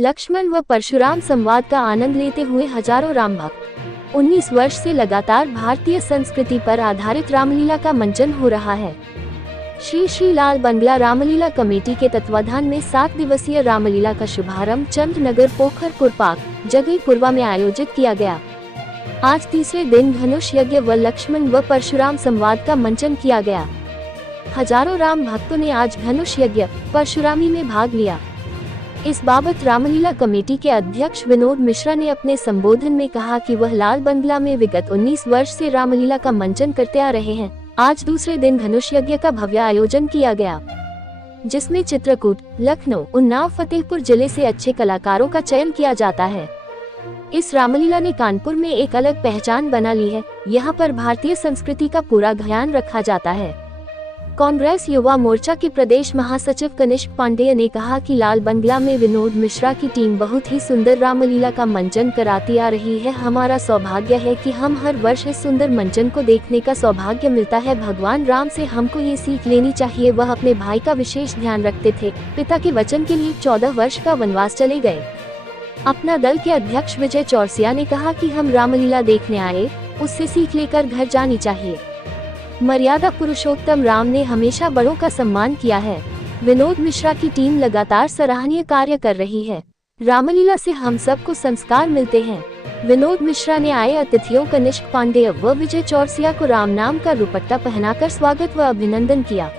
लक्ष्मण व परशुराम संवाद का आनंद लेते हुए हजारों राम भक्त। 19 वर्ष से लगातार भारतीय संस्कृति पर आधारित रामलीला का मंचन हो रहा है। श्री लाल बंगला रामलीला कमेटी के तत्वाधान में 7 दिवसीय रामलीला का शुभारंभ चंद्रनगर पोखरपुर पार्क जगईपुरवा में आयोजित किया गया। आज तीसरे दिन धनुष यज्ञ व लक्ष्मण व परशुराम संवाद का मंचन किया गया। हजारों राम भक्तों ने आज धनुष यज्ञ परशुरामी में भाग लिया। इस बाबत रामलीला कमेटी के अध्यक्ष विनोद मिश्रा ने अपने संबोधन में कहा कि वह लाल बंगला में विगत 19 वर्ष से रामलीला का मंचन करते आ रहे हैं। आज दूसरे दिन धनुष यज्ञ का भव्य आयोजन किया गया, जिसमें चित्रकूट, लखनऊ, उन्नाव, फतेहपुर जिले से अच्छे कलाकारों का चयन किया जाता है। इस रामलीला ने कानपुर में एक अलग पहचान बना ली है। यहाँ पर भारतीय संस्कृति का पूरा ध्यान रखा जाता है। कांग्रेस युवा मोर्चा के प्रदेश महासचिव कनिष्क पांडेय ने कहा कि लाल बंगला में विनोद मिश्रा की टीम बहुत ही सुंदर रामलीला का मंचन कराती आ रही है। हमारा सौभाग्य है कि हम हर वर्ष इस सुंदर मंचन को देखने का सौभाग्य मिलता है। भगवान राम से हमको ये सीख लेनी चाहिए। वह अपने भाई का विशेष ध्यान रखते थे। पिता के वचन के लिए 14 वर्ष का वनवास चले गए। अपना दल के अध्यक्ष विजय चौरसिया ने कहा कि हम रामलीला देखने आए, उससे सीख लेकर घर जानी चाहिए। मर्यादा पुरुषोत्तम राम ने हमेशा बड़ों का सम्मान किया है। विनोद मिश्रा की टीम लगातार सराहनीय कार्य कर रही है। रामलीला से हम सबको संस्कार मिलते हैं। विनोद मिश्रा ने आए अतिथियों कनिष्क पांडेय व विजय चौरसिया को राम नाम का दुपट्टा पहनाकर स्वागत व अभिनंदन किया।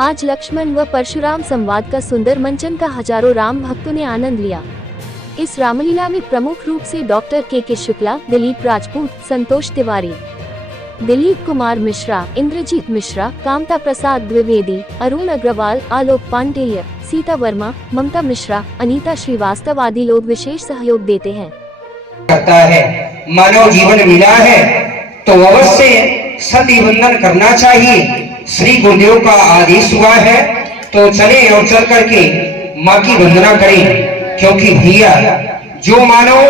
आज लक्ष्मण व परशुराम संवाद का सुंदर मंचन का हजारों राम भक्तों ने आनंद लिया। इस रामलीला में प्रमुख रूप से डॉक्टर के शुक्ला, दिलीप राजपूत, संतोष तिवारी, दिलीप कुमार मिश्रा, इंद्रजीत मिश्रा, कामता प्रसाद द्विवेदी, अरुण अग्रवाल, आलोक पांडेय, सीता वर्मा, ममता मिश्रा, अनीता श्रीवास्तव आदि लोग विशेष सहयोग देते हैं। करता है मानव जीवन मिला है तो अवश्य सती वंदन करना चाहिए। श्री गुरुदेव का आदेश हुआ है तो चले और चल करके माँ की वंदना करें, क्योंकि भैया जो मानव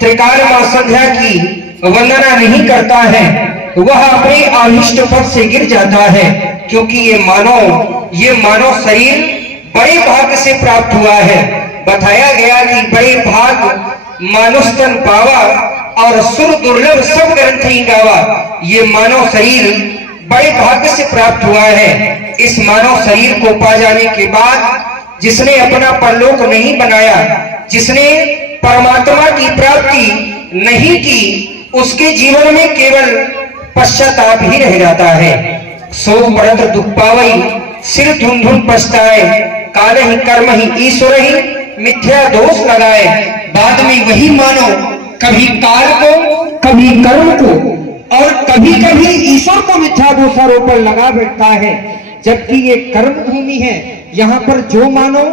त्रिकाल माँ संध्या की वंदना नहीं करता है वह अपने अभिष्ट पद से गिर जाता है, क्योंकि ये मानव शरीर बड़े भाग से प्राप्त हुआ है। बताया गया कि बड़े भाग मानुष तन पावा और सुर दुर्लभ सब ग्रंथि गावा। ये मानव शरीर बड़े भाग्य से प्राप्त हुआ है। इस मानव शरीर को पा जाने के बाद जिसने अपना परलोक नहीं बनाया, जिसने परमात्मा की प्राप्ति नहीं की, उसके जीवन में केवल पश्चाताप ही रह जाता है। शोक पड़त दुख पावई, सिर धुन धुन पछताए, काल ही कर्म ही ईश्वर ही मिथ्या दोष लगाए। बाद में वही मानो कभी काल को, कभी कर्म को और कभी कभी ईश्वर को मिथ्या दोषारोपण लगा बैठता है। जबकि ये कर्म भूमि है, यहाँ पर जो मानो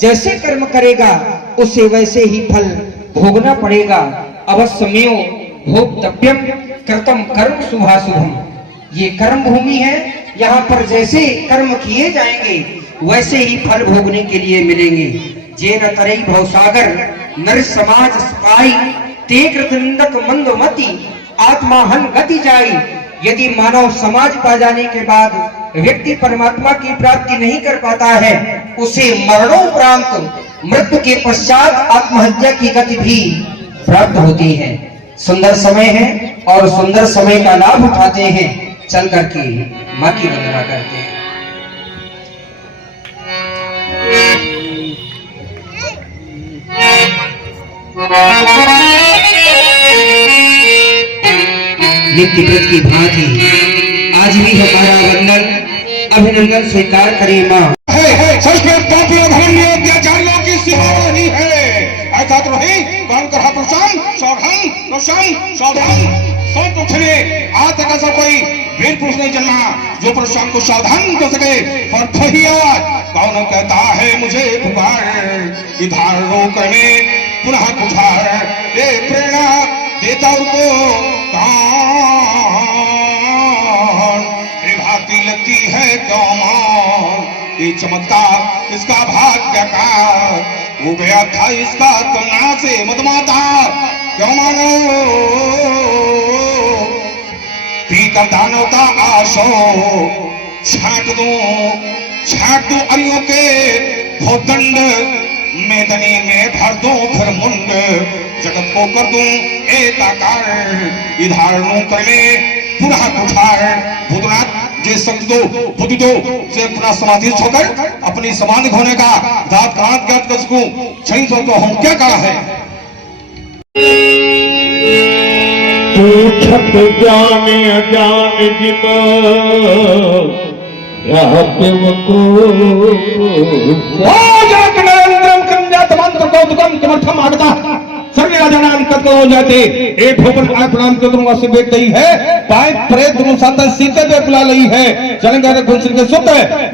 जैसे कर्म करेगा उसे वैसे ही फल भोगना पड़ेगा। अवश्यमेव भोक्तव्यम कर्तम कर्म शुभाशुभम। ये कर्म भूमि है, यहाँ पर जैसे कर्म किए जाएंगे वैसे ही फल भोगने के लिए मिलेंगे। जे न तरई भवसागर नर समाज पाई, ते कृतनिंदक मंदमति आत्मा हन गति जाई। यदि मानव समाज पा जाने के बाद व्यक्ति परमात्मा की प्राप्ति नहीं कर पाता है, उसे मरणोपरांत मृत्यु के पश्चात आत्महत्या की गति भी प्राप्त होती है। सुंदर समय है और सुंदर समय का लाभ उठाते हैं, चल करके माँ की वंदना करते हैं। नित्य व्रत की भांति आज भी हमारा वंदन अभिनंदन स्वीकार करे माँ। संस्कृत की सिहारा ही है। अर्थात रही आज तक ऐसा कोई वीर पुरुष नहीं जन्मा जो परशुराम को सावधान कर सके। पर कौन कहता है मुझे पुकार, इधर रोकने पुनः पुकार, ये प्रेरणा देता उनको कौन, भाती लगती है क्यों मान, ये चमकता इसका भाग्य का हो गया था इसका तुलना से मदमाता क्यों मानो। पीकर दानों का आशो छाट दो अरियों के भोदंड मेदनी में भर दूं फिर मुंड, जगत को कर दूं एकाकार, इधारणों क्रमे पुनः कुठार। भूतनाथ जे शब्द दो बुद्धि दो से अपना समाधि छोकर अपनी समाधि होने का दात कांत ज्ञात कर सकूं, छही तो हम क्या कहा है। पूछत ज्ञान अज्ञान जिम जाते एक भोपन आय प्रणाम के तुम से बेट रही है, पाए प्रेत तुम साता सीते पे बुला रही है, चलेंगे गुलशन के सुत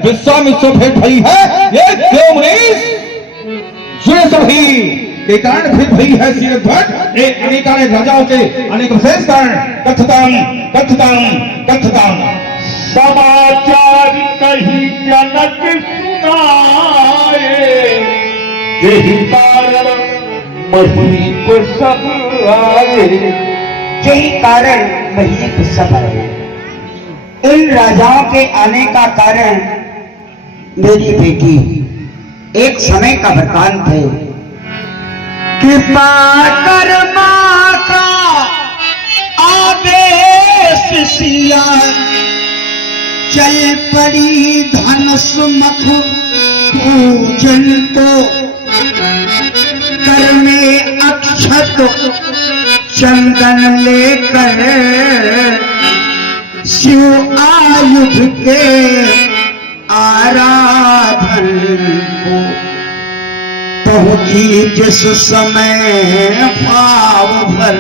विश्वामित्र भेंट भई है, ये देव मनीष जुड़े सभी के कारण फिर भई है सिर भट एक अनेकाने राजाओं के अनेक विशेष कारण कथताम कथताम कथताम। समाचार कही जनक सुनाए, यही कारण महीप सब आए, यही कारण महीप सब आए। इन राजाओं के आने का कारण मेरी बेटी एक समय का वृतांत है। कृपा कर्मा का आदेश सिया, चल पड़ी धनुष मख पूजन को, कर में अक्षत चंदन लेकर शिव आयुध के आराधन को, पहुंची जिस समय भाव भर।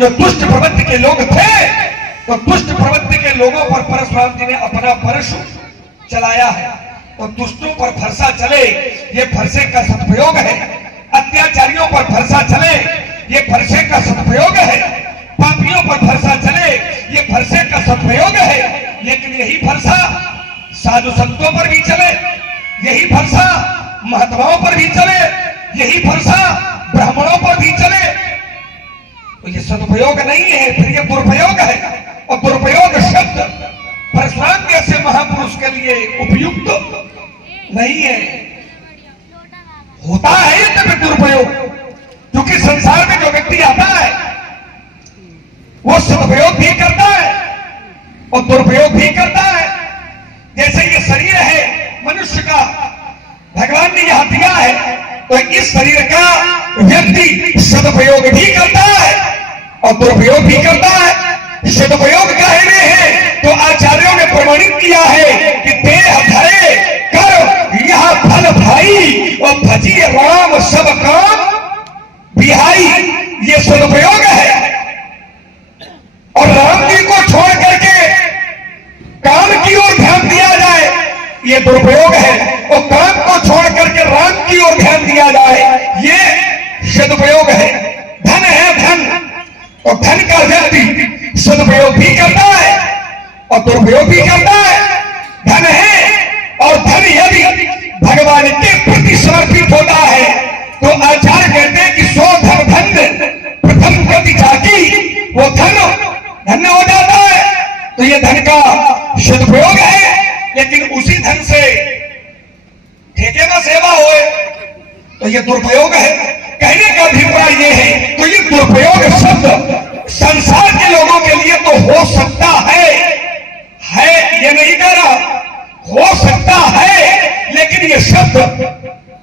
जो दुष्ट प्रवृत्ति के लोग थे, तो दुष्ट प्रवृत्ति के लोगों पर परशुराम जी ने अपना परशु चलाया है। तो दुष्टों पर फरसा चले, ये फरसे का सदुपयोग है। अत्याचारियों पर फरसा चले, ये फरसे का सदुपयोग है। पापियों पर फरसा चले, ये फरसे का सदुपयोग है। लेकिन यही फरसा साधु संतों पर भी चले, यही फरसा महात्माओं पर भी चले, यही फरसा ब्राह्मणों पर भी चले, तो ये सदुपयोग नहीं है, फिर ये दुरुपयोग है। और दुरुपयोग शब्द परशुराम जैसे महापुरुष के लिए उपयुक्त नहीं है। होता है ये तब दुरुपयोग, क्योंकि संसार में जो व्यक्ति आता है वो सदुपयोग भी करता है और दुरुपयोग भी करता है। जैसे ये शरीर है मनुष्य का, भगवान ने यह दिया है, तो इस शरीर का व्यक्ति सदुपयोग भी करता है और दुरुपयोग भी करता है। सदुपयोग कहने हैं तो आचार्यों ने प्रमाणित किया है कि देह धरे कर यह फल भाई, और भजिए राम सब काम बिहाई, ये सदुपयोग है। और राम जी को छोड़ करके काम की ओर ध्यान दिया जाए, ये दुरुपयोग है। और काम को छोड़ करके राम की ओर ध्यान दिया जाए, ये सदुपयोग है। धन है धन, और धन का व्यक्ति सदुपयोग भी करता है और दुरुपयोग भी करता है। धन है और धन यदि भगवान के प्रति समर्पित होता है तो आचार्य कहते हैं कि सो धन धन्य प्रथम गति जाकी, वो धन धन्य हो जाता है। तो ये धन का सदुपयोग है। लेकिन उसी धन से ठेके में सेवा होए तो ये दुरुपयोग है। कहने का अभिप्राय ये है, तो ये दुरुपयोग शब्द संसार के लोगों के लिए तो हो सकता है ये नहीं कह रहा, हो सकता है, लेकिन ये शब्द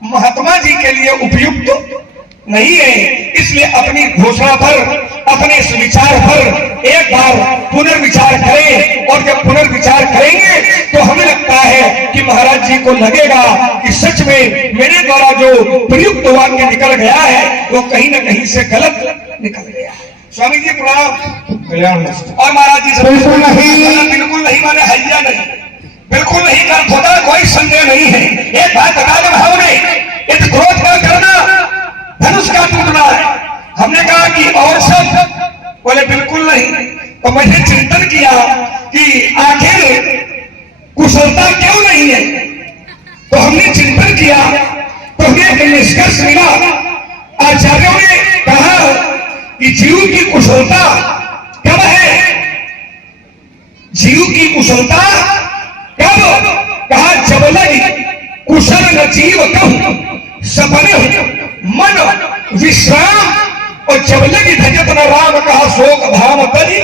महात्मा जी के लिए उपयुक्त नहीं है। इसलिए अपनी घोषणा पर, अपने इस विचार पर एक बार पुनर्विचार करें, और जब पुनर्विचार करेंगे तो हमें लगता है कि महाराज जी को लगेगा कि सच में मेरे द्वारा जो प्रयुक्त वाक्य निकल गया है वो कहीं न कहीं से गलत निकल गया है। स्वामी जी प्रणाम। और महाराज जी बिल्कुल नहीं माने हैया नहीं, बिल्कुल नहीं कर होता, कोई संदेह नहीं है। एक बात बता दें भाव में, एक क्रोध का करना धनुष का टूटना है। हमने कहा कि और सब बोले बिल्कुल नहीं। तो मैंने चिंतन किया कि आखिर कुशलता क्यों नहीं है। तो हमने चिंतन किया तो हमें एक निष्कर्ष मिला। आचार्यों ने कहा कि जीव की कुशलता कब है, जीव की कुशलता कब, कहा जब लगी कुशल न जीव कहूं, सपने मन विश्राम, और जब लगी धजत न राम कहा शोक धाम तरी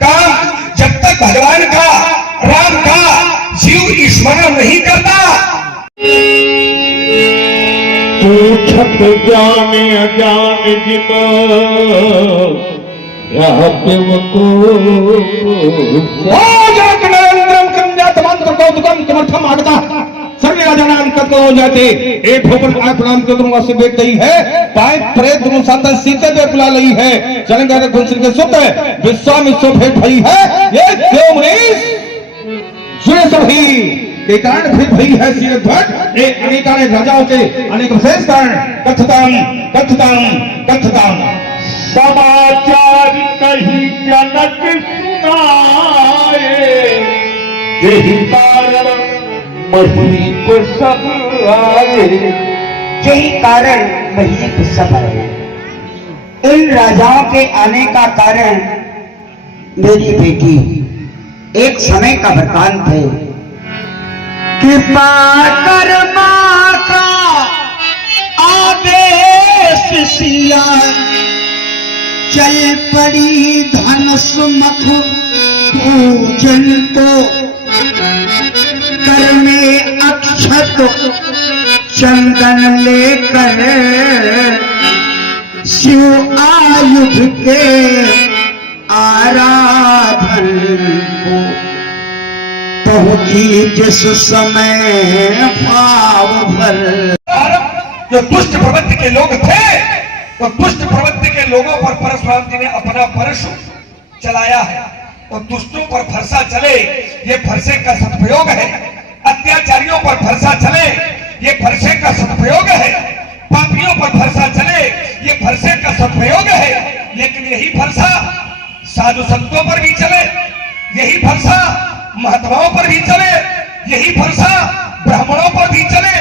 काम। जब तक भगवान का राम का जीव स्मरण नहीं करता, पूछत ज्ञान अज्ञान जिम जाते एक भोपन आय प्रणाम के तुम से बेट नहीं है पाए प्रेत तुम साता सीते पे बुला लई है चलेंगे गुंसन के सुत है विश्वामित्र भेंट भई है ये देव मनीष जुड़े सभी के कारण फिर भई है सिर भट एक अनेकानेक राजाओं के अनेक विशेष कारण कथताम कथताम कथताम समाचार कही जनक सुनाए यही कारण महीप सब आए। यही कारण महीप सब आए। इन राजाओं के आने का कारण मेरी बेटी एक समय का वृतांत है। कृपा कर्मा का आदेश सिया चल पड़ी धनुष मख पूजन को कर में अक्षत चंदन लेकर शिव आयुध के आराधन को पहुंची जिस समय भाव भर। जो दुष्ट प्रवृत्ति के लोग थे तो दुष्ट प्रवृत्ति के लोगों पर परशुराम जी ने अपना परशु चलाया है। तो दुष्टों पर फरसा चले ये फरसे का सदुपयोग है, अत्याचारियों पर फरसा चले ये फरसे का सदुपयोग है, पापियों पर फरसा चले ये फरसे का सदुपयोग है। लेकिन यही फरसा साधु संतों पर भी चले, यही फरसा महात्माओं पर भी चले, यही फरसा ब्राह्मणों पर भी चले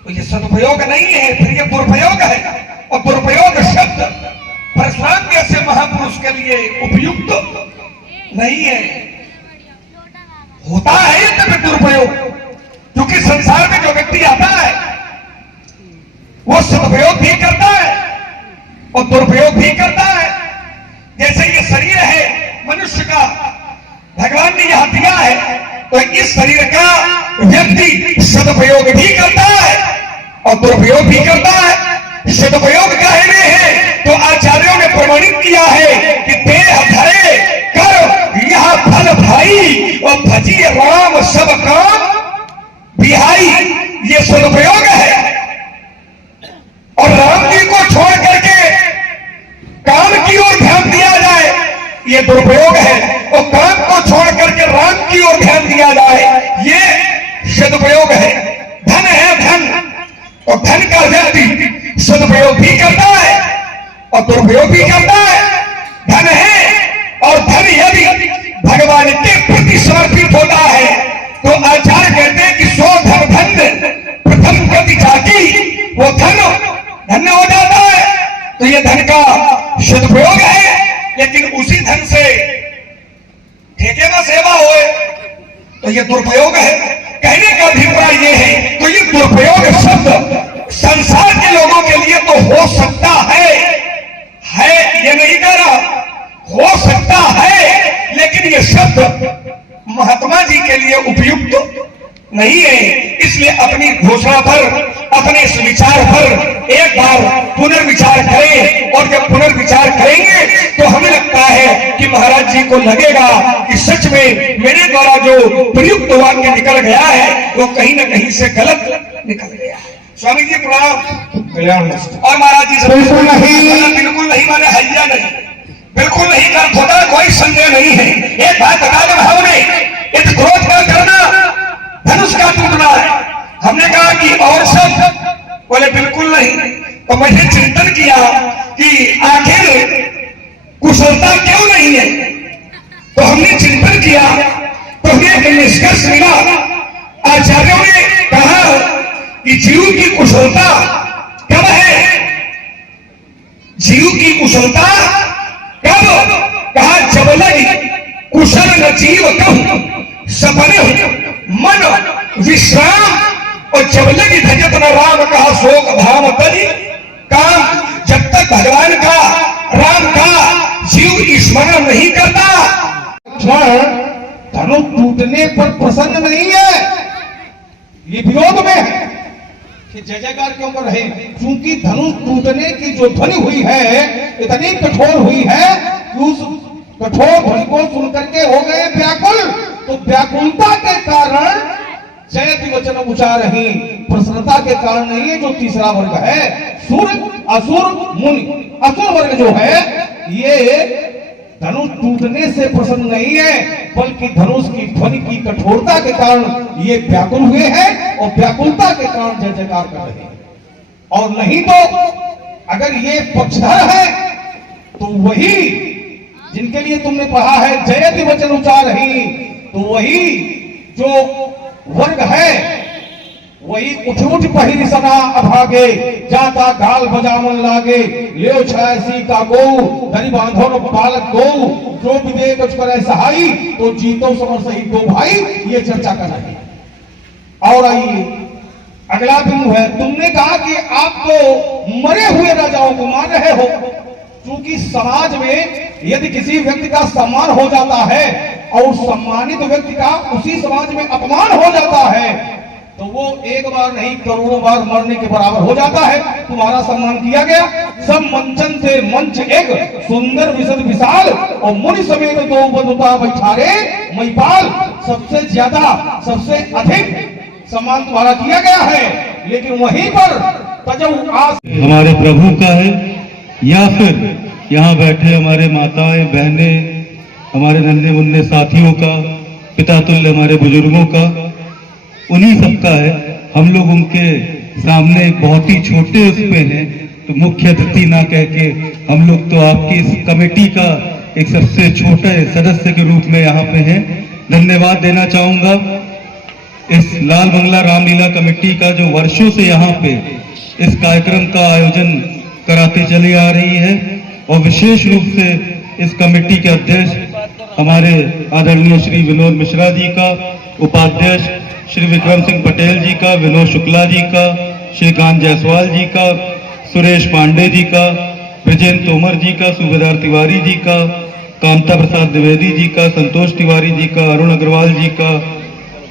तो ये सदुपयोग नहीं है, फिर ये दुरुपयोग है। और दुरुपयोग शब्द परशुराम जैसे महापुरुष के लिए उपयुक्त नहीं है। होता है ये तब दुरुपयोग, क्योंकि संसार में जो व्यक्ति आता है वो सदुपयोग भी करता है और दुरुपयोग भी करता है। जैसे ये शरीर है मनुष्य का, भगवान ने यह दिया है तो इस शरीर का व्यक्ति सदुपयोग भी करता है और दुरुपयोग भी करता है। सदुपयोग काहे में है तो आचार्यों ने प्रमाणित किया है कि देह धरे कर यह फल भाई और भजिए राम सब काम बिहाई, ये सदुपयोग है। और राम जी को छोड़ करके काम की ओर ध्यान दिया जाए ये दुरुपयोग है, और काम को छोड़ करके राम की ओर ध्यान दिया जाए ये सदुपयोग है। धन है धन, और धन का व्यक्ति सदुपयोग भी करता है और दुरुपयोग भी करता है। धन है और धन यदि भगवान के प्रति समर्पित होता है तो आचार्य कहते हैं कि सो धन धन्य प्रथम गति जाकी, वो धन धन्य हो जाता है। तो ये धन का सदुपयोग है। लेकिन उसी धन से ठेके में सेवा होए तो ये दुरुपयोग है। कहने का अभिप्राय ये है तो ये दुरुपयोग शब्द संसार के लोगों के लिए तो हो सकता है ये नहीं कह रहा, हो सकता है, लेकिन ये शब्द महात्मा जी के लिए उपयुक्त नहीं है। इसलिए अपनी घोषणा पर, अपने इस विचार पर एक बार पुनर्विचार करें, और जब पुनर्विचार करेंगे तो हमें लगता है कि महाराज जी को लगेगा कि सच में मेरे द्वारा जो प्रयुक्त वाक्य निकल गया है वो कहीं न कहीं से गलत निकल गया है। स्वामी जी प्रणाम। और महाराज जी बिल्कुल नहीं माने हैया नहीं, बिल्कुल नहीं कर होता, कोई संदेह नहीं है। एक बात बता दे भाव ने, इत क्रोध का करना धनुष का टूटना है। हमने कहा कि और सब बोले बिल्कुल नहीं। तो मैंने चिंतन किया कि आखिर कुशलता क्यों नहीं है, तो हमने चिंतन किया तो हमें एक निष्कर्ष मिला। आचार्यों ने कहा कि जीव की कुशलता कब है, जीव की कुशलता कब, कहा जब लगी कुशल न जीव कहूं सपने मन विश्राम, और जब लगी धजत न राम कहा शोक धाम तनि काम। जब तक भगवान का राम का जीव स्मरण नहीं करता, लक्ष्मण धनुष टूटने पर प्रसन्न नहीं है, ये विरोध में है कि जय जयकार क्यों कर रहे, क्योंकि धनुष टूटने की जो ध्वनि हुई है इतनी कठोर हुई है कि उस कठोर ध्वनि को सुनकर के हो गए व्याकुल। तो व्याकुलता के कारण जयति वचन उच्चार रही, प्रसन्नता के कारण नहीं है। जो तीसरा वर्ग है सुर असुर मुनि, असुर वर्ग जो है ये धनुष टूटने से प्रसन्न नहीं है, बल्कि धनुष की ध्वनि की कठोरता के कारण ये व्याकुल हुए हैं और व्याकुलता के कारण जय जयकार कर रहे हैं। और नहीं तो अगर ये पक्षधर है तो वही जिनके लिए तुमने पढ़ा है जयति वचन उच्चार रही, तो वही जो वर्ग है वही उठ उठ पहिरी सना अभागे, जाता गाल बजावन लागे, ले छायसी का गो धनी बांधो न बालक गो, जो विवेक करे सहाई तो जीतो समर सही दो भाई। ये चर्चा कर रहे हैं। और आइए अगला बिंदु है, तुमने कहा कि आप तो मरे हुए राजाओं को मान रहे हो, क्योंकि समाज में यदि किसी व्यक्ति का सम्मान हो जाता है और सम्मानित व्यक्ति का उसी समाज में अपमान हो जाता है तो वो एक बार नहीं करोड़ों बार मरने के बराबर हो जाता है। तुम्हारा सम्मान किया गया, सब मंचन से मंच एक सुंदर विशद विशाल और मुनि समेत दो बंधुता बैठारे महिपाल, सबसे ज्यादा सबसे अधिक सम्मान तुम्हारा किया गया है। लेकिन वहीं पर तजौ आस हमारे प्रभु का है या फिर यहाँ बैठे हमारे माताएं बहनें, हमारे नन्हे मुन्ने साथियों का, पिता तुल्य हमारे बुजुर्गों का, उन्हीं सबका है। हम लोग उनके सामने एक बहुत ही छोटे उस पे हैं, तो मुख्य अतिथि ना कह के हम लोग तो आपकी इस कमेटी का एक सबसे छोटे सदस्य के रूप में यहाँ पे हैं। धन्यवाद देना चाहूंगा इस लाल बंगला रामलीला कमेटी का, जो वर्षों से यहाँ पे इस कार्यक्रम का आयोजन कराते चली आ रही है, और विशेष रूप से इस कमेटी के अध्यक्ष हमारे आदरणीय श्री विनोद मिश्रा जी का, उपाध्यक्ष श्री विक्रम सिंह पटेल जी का, विनोद शुक्ला जी का, श्रीकांत जायसवाल जी का, सुरेश पांडे जी का, ब्रजेंद्र तोमर जी का, सूबेदार तिवारी जी का, कांता प्रसाद द्विवेदी जी का, संतोष तिवारी जी का, अरुण अग्रवाल जी का,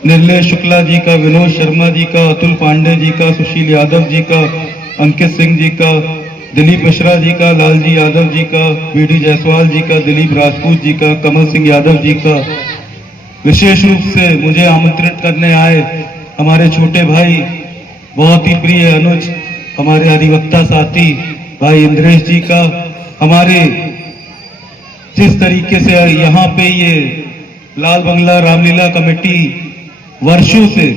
निर्लेश शुक्ला जी का, विनोद शर्मा जी का, अतुल पांडे जी का, सुशील यादव जी का, अंकित सिंह जी का, दिलीप मिश्रा जी का, लालजी यादव जी का, बीडी जायसवाल जी का, दिलीप राजपूत जी का, कमल सिंह यादव जी का, विशेष रूप से मुझे आमंत्रित करने आए हमारे छोटे भाई, बहुत ही प्रिय अनुज, हमारे अधिवक्ता साथी भाई इंद्रेश जी का, हमारे जिस तरीके से यहाँ पे ये लाल बंगला रामलीला कमेटी वर्षों से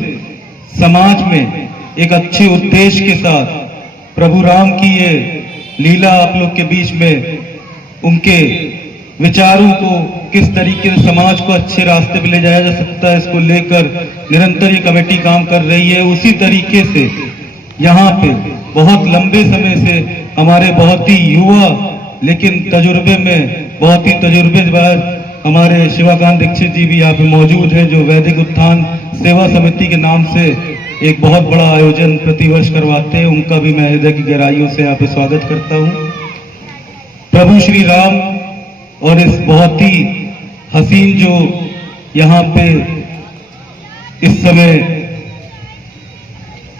समाज में एक अच्छे उद्देश्य के साथ प्रभु राम की ये लीला आप लोग के बीच में उनके विचारों को किस तरीके से समाज को अच्छे रास्ते पे ले जाया जा सकता है, इसको लेकर निरंतर ये कमेटी काम कर रही है। उसी तरीके से यहाँ पे बहुत लंबे समय से हमारे बहुत ही युवा लेकिन तजुर्बे में बहुत ही तजुर्बेदार हमारे शिवाकांत दीक्षित जी भी यहाँ पे मौजूद है, जो वैदिक उत्थान सेवा समिति के नाम से एक बहुत बड़ा आयोजन प्रतिवर्ष करवाते हैं। उनका भी मैं हृदय की गहराइयों से यहाँ पे स्वागत करता हूँ। प्रभु श्री राम और इस बहुत ही हसीन जो यहाँ पे इस समय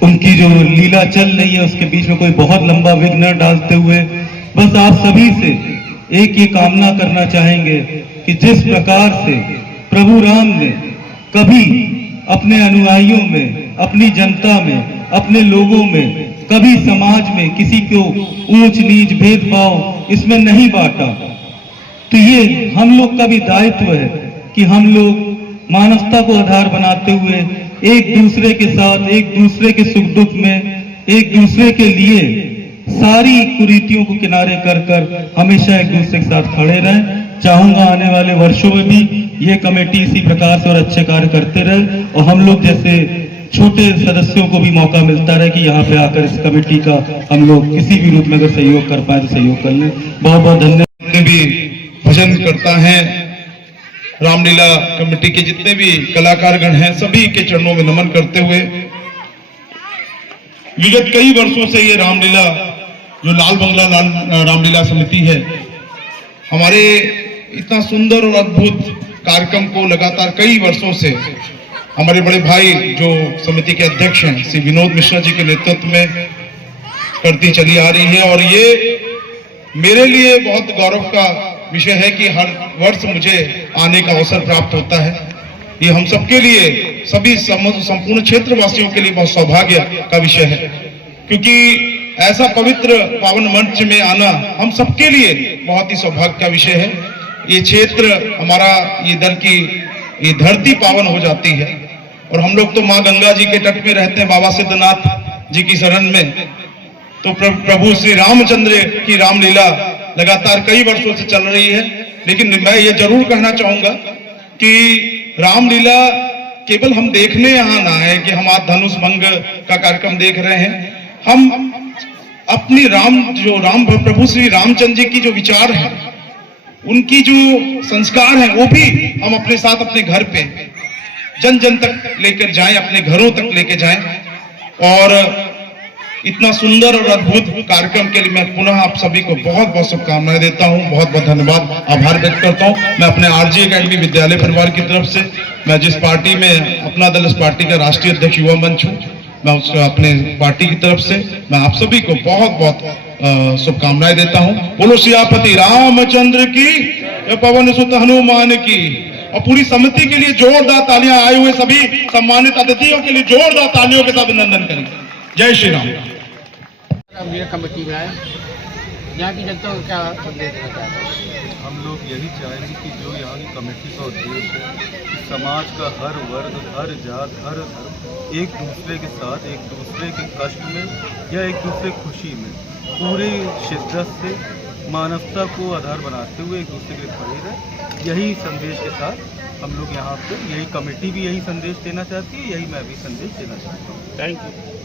उनकी जो लीला चल रही है उसके बीच में कोई बहुत लंबा विघ्न न डालते हुए बस आप सभी से एक ही कामना करना चाहेंगे कि जिस प्रकार से प्रभु राम ने कभी अपने अनुयायियों में, अपनी जनता में, अपने लोगों में, कभी समाज में किसी को ऊंच नीच भेदभाव इसमें नहीं बांटा, तो ये हम लोग का भी दायित्व है कि हम लोग मानवता को आधार बनाते हुए एक दूसरे के साथ, एक दूसरे के सुख दुख में, एक दूसरे के लिए सारी कुरीतियों को किनारे कर कर हमेशा एक दूसरे के साथ खड़े रहें। चाहूंगा आने वाले वर्षों में भी ये कमेटी इसी प्रकार से और अच्छे कार्य करते रहे और हम लोग जैसे छोटे सदस्यों को भी मौका मिलता रहे कि यहाँ पे आकर इस कमेटी का हम लोग किसी भी रूप में अगर सहयोग कर पाए तो सहयोग कर लें। बहुत बहुत धन्यवाद। भी भजन करता है, रामलीला कमेटी के जितने भी कलाकारगण हैं सभी के चरणों में नमन करते हुए विगत कई वर्षों से ये रामलीला जो लाल बंगला रामलीला समिति है, हमारे इतना सुंदर और अद्भुत कार्यक्रम को लगातार कई वर्षों से हमारे बड़े भाई जो समिति के अध्यक्ष हैं श्री विनोद मिश्रा जी के नेतृत्व में करती चली आ रही है। और ये मेरे लिए बहुत गौरव का विषय है कि हर वर्ष मुझे आने का अवसर प्राप्त होता है। ये हम सबके लिए, सभी संपूर्ण क्षेत्रवासियों के लिए बहुत सौभाग्य का विषय है, क्योंकि ऐसा पवित्र पावन मंच में आना हम सबके लिए बहुत ही सौभाग्य का विषय है। ये क्षेत्र हमारा, ये दल की ये धरती पावन हो जाती है। और हम लोग तो माँ गंगा जी के तट में रहते हैं, बाबा सिद्धनाथ जी की शरण में। तो प्रभु श्री रामचंद्र की रामलीला लगातार कई वर्षों से चल रही है। लेकिन मैं ये जरूर कहना चाहूंगा कि रामलीला केवल हम देखने यहाँ ना है कि हम आज धनुष भंग का कार्यक्रम देख रहे हैं। हम अपनी राम प्रभु श्री रामचंद्र जी की जो विचार है, उनकी जो संस्कार है, वो भी हम अपने साथ अपने घर पे जन जन तक लेकर जाएं, अपने घरों तक लेकर जाएं। और इतना सुंदर और अद्भुत कार्यक्रम के लिए मैं पुनः आप सभी को बहुत बहुत शुभकामनाएं देता हूं, बहुत बहुत धन्यवाद, आभार व्यक्त करता हूं। मैं अपने आरजी एकेडमी विद्यालय परिवार की तरफ से, मैं जिस पार्टी में अपना दल, उस पार्टी का राष्ट्रीय अध्यक्ष युवा मंच हूं, मैं उसका अपने पार्टी की तरफ से मैं आप सभी को बहुत बहुत शुभकामनाएं देता हूं। बोलो सियापति रामचंद्र की, पवन सुत हनुमान की। और पूरी समिति के लिए जोरदार तालियां, आए हुए सभी सम्मानित अतिथियों के लिए जोरदार तालियों के साथ अभिनंदन करें। जय श्री राम। रामलीला कमेटी में आए, यहाँ की जनता को क्या संदेश देना चाहते हैं? हम लोग यही चाहेंगे कि जो यहाँ की कमेटी का उद्देश्य है कि समाज का हर वर्ग, हर जात, हर धर्म एक दूसरे के साथ, एक दूसरे के कष्ट में या एक दूसरे की खुशी में पूरी शिद्दत से मानवता को आधार बनाते हुए एक दूसरे के लिए खड़े रहे। यही संदेश के साथ हम लोग यहाँ पे, यही कमेटी भी यही संदेश देना चाहती है, यही मैं भी संदेश देना चाहता हूँ। Thank you.